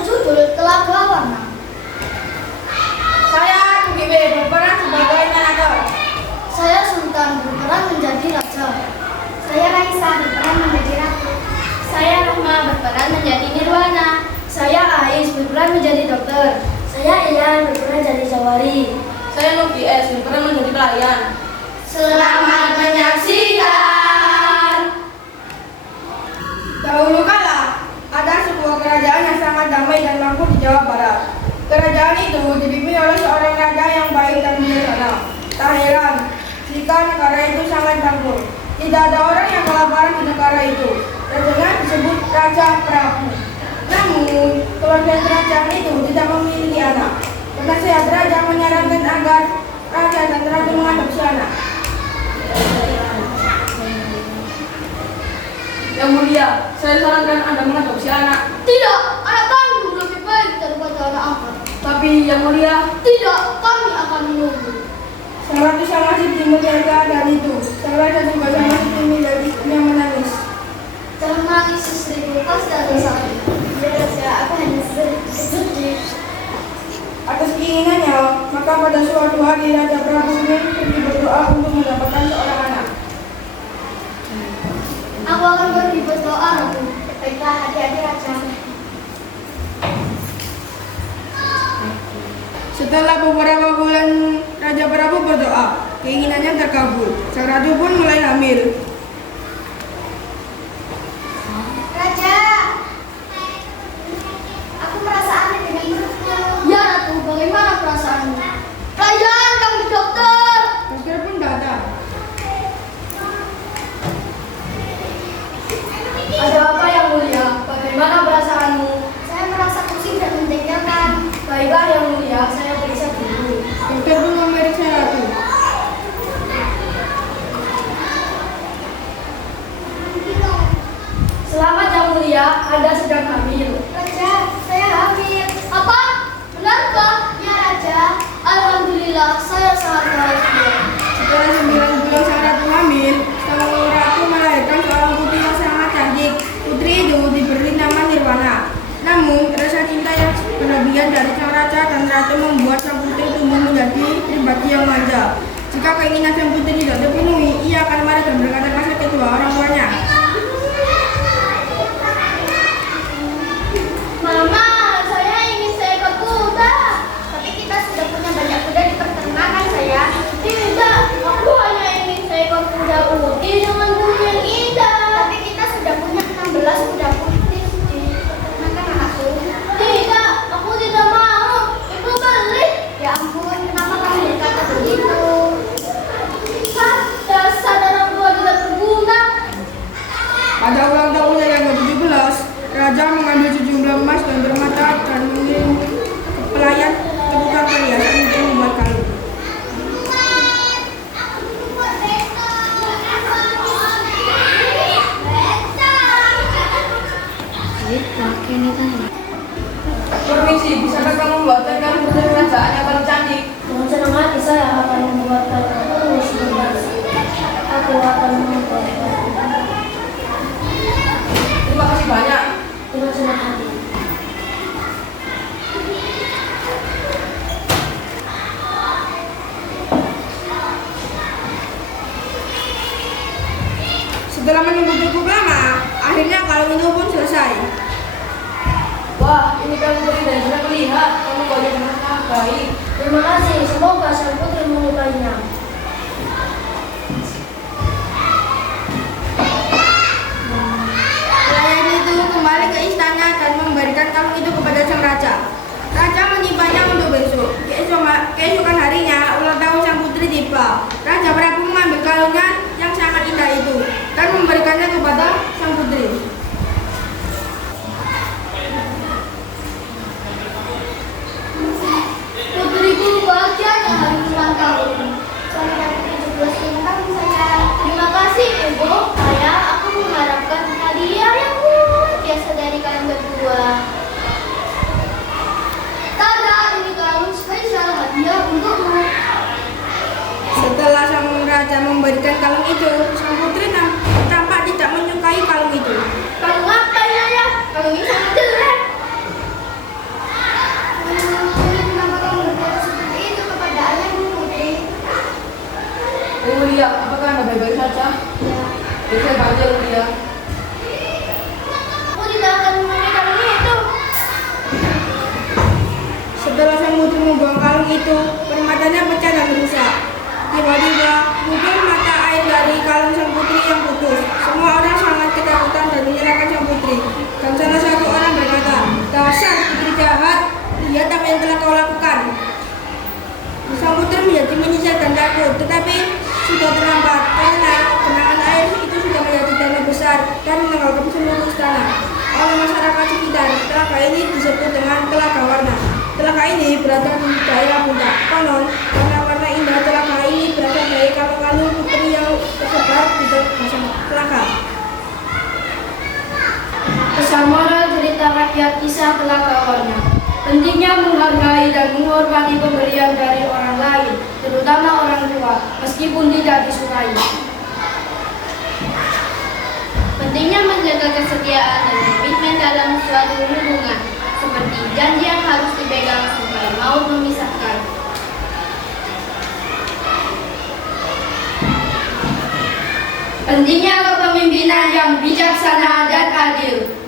berjudul Telaga Warna. Saya Mugibe berperan sebagai Nanagar. Saya Sultan berperan menjadi raja. Saya Raisa berperan menjadi ratu. Saya Rahma berperan menjadi Nirwana. Saya Ais berperan menjadi dokter. Saya Ian berperan menjadi Jawari. Saya Novi S berperan menjadi pelayan. Selamat menyaksikan. Dahulu kala ada sebuah kerajaan yang sangat damai dan makmur di Jawa Barat. Kerajaan itu dipimpin oleh seorang raja yang baik dan bijaksana. Tak heran jika negara itu sangat makmur. Tidak ada orang yang kelaparan di negara itu. Rajanya disebut Raja Prabu. Namun, keluarga kerajaan itu tidak memiliki anak. Penasehat raja menyarankan agar raja dan ratu mengadopsi anak. Yang mulia, saya sarankan Anda mengadopsi anak. Tidak, anak kami lebih baik daripada anak angkat. Tapi yang mulia, Tidak, kami akan menunggu. sang ratu sang masih dimuliakan keadaan itu. Sang raja juga sang masih dimiliki yang menangis. Jangan menangis istriku, pasti ada sakit. Ya Raja, aku hanya sedih. Atas keinginannya, maka pada suatu hari Raja Prabu pergi berdoa untuk mendapatkan seorang anak. Aku akan pergi berdoa, Ratu. Baiklah, hati-hati Raja. Setelah beberapa bulan Raja Prabu berdoa, keinginannya terkabul. Sang ratu pun mulai hamil. Raja, aku merasa aneh dengan perutku. Ya, Ratu, bagaimana perasaanmu? Pelayan, kami dokter. Dokter pun datang. Ada apa yang mulia? Bagaimana perasaanmu? Saya merasa pusing dan menjengkelkan. Baiklah yang mulia, saya periksa dulu. Dokter pun memeriksa ratu. Selamat yang mulia, Anda sedang hamil. Raja, saya hamil. Apa? Benarkah? Ya Raja. Alhamdulillah, saya sangat bahagia. Setelah 9 bulan sang ratu hamil, sang ratu melahirkan seorang putri yang sangat cantik. Putri itu diberi nama Nirwana. Namun, rasa cinta yang berlebihan dari sang raja dan ratu membuat sang putri tumbuh menjadi pribadi yang manja. Jika keinginan sang putri tidak terpenuhi, ia akan marah dan berkata kasar kedua orang tuanya. Mama, saya ingin seekor kuda. Tapi kita sudah punya banyak kuda di peternakan saya. Tidak, aku hanya ingin seekor kuda putih dengan bulu yang indah. Tapi kita sudah punya 16 kuda putih di peternakan anakku. Tidak, aku tidak mau. Itu beli. Ya ampun, kenapa kamu berkata begitu? Hah, dasar orang tua tidak berguna. Pada ulang tahunnya yang ke-17, raja mengambil sejumlah emas dan permata dan mengirim pelayan ke tukang perhiasan untuk membuat kalung. Permisi, bisakah kamu membuatkan kalung putri kerajaan yang paling cantik? Dengan senang hati saya akan membuat kalung sebentar. Aku akan membuat Terima kasih banyak. dengan senang hati. Setelah menunggu cukup lama, akhirnya kalung itu pun selesai. Wah, ini kamu putri dan sudah melihat kamu banyak dengan baik. Terima kasih, semoga sang putri menyukainya. Pelayan itu kembali ke istana dan memberikan kalung itu kepada sang raja. Raja menyimpannya untuk besok. Keesokan harinya, ulang tahun sang putri tiba. Raja Prabu mengambil kalungnya yang sangat indah itu dan memberikannya kepada sang putri. Putriku bahagianya hari ulang tahun. Soalnya 17 ulang tahun saya. Terima kasih, Ibu. Aku mengharapkan hadiah yang luar biasa dari kalian berdua. Tada, ini kalung spesial hadiah untukmu. Setelah sang raja memberikan kalung itu, sang putri tampak tidak menyukai kalung itu. Kalung apa ya? Kalung ini sangat jelek. itu permatanya pecah dan rusak. Tiba-tiba muncul mata air dari kalung sang putri yang putus. Semua orang sangat ketakutan dan menyerahkan sang putri. Dan salah satu orang berkata, "Dasar putri jahat, lihat apa yang telah kau lakukan." Sang putri menjadi menyesal dan takut, tetapi sudah terlambat karena genangan air itu sudah menjadi danau besar dan menanggalkan seluruh istana. Oleh masyarakat sekitar, telaga ini disebut dengan Telaga Warna. Telaga ini berada di daerah Puncak. Konon, warna-warna indah telaga ini berasal dari kalung-kalung putri yang tersebar di dasar telaga. Pesan moral cerita rakyat kisah Telaga Warna. Pentingnya menghargai dan menghormati pemberian dari orang lain, terutama orang tua, meskipun tidak disukai. Pentingnya menjaga kesetiaan dan komitmen dalam suatu hubungan, seperti janji yang harus dipegang sampai maut memisahkan. Pentingnya kepemimpinan yang bijaksana dan adil.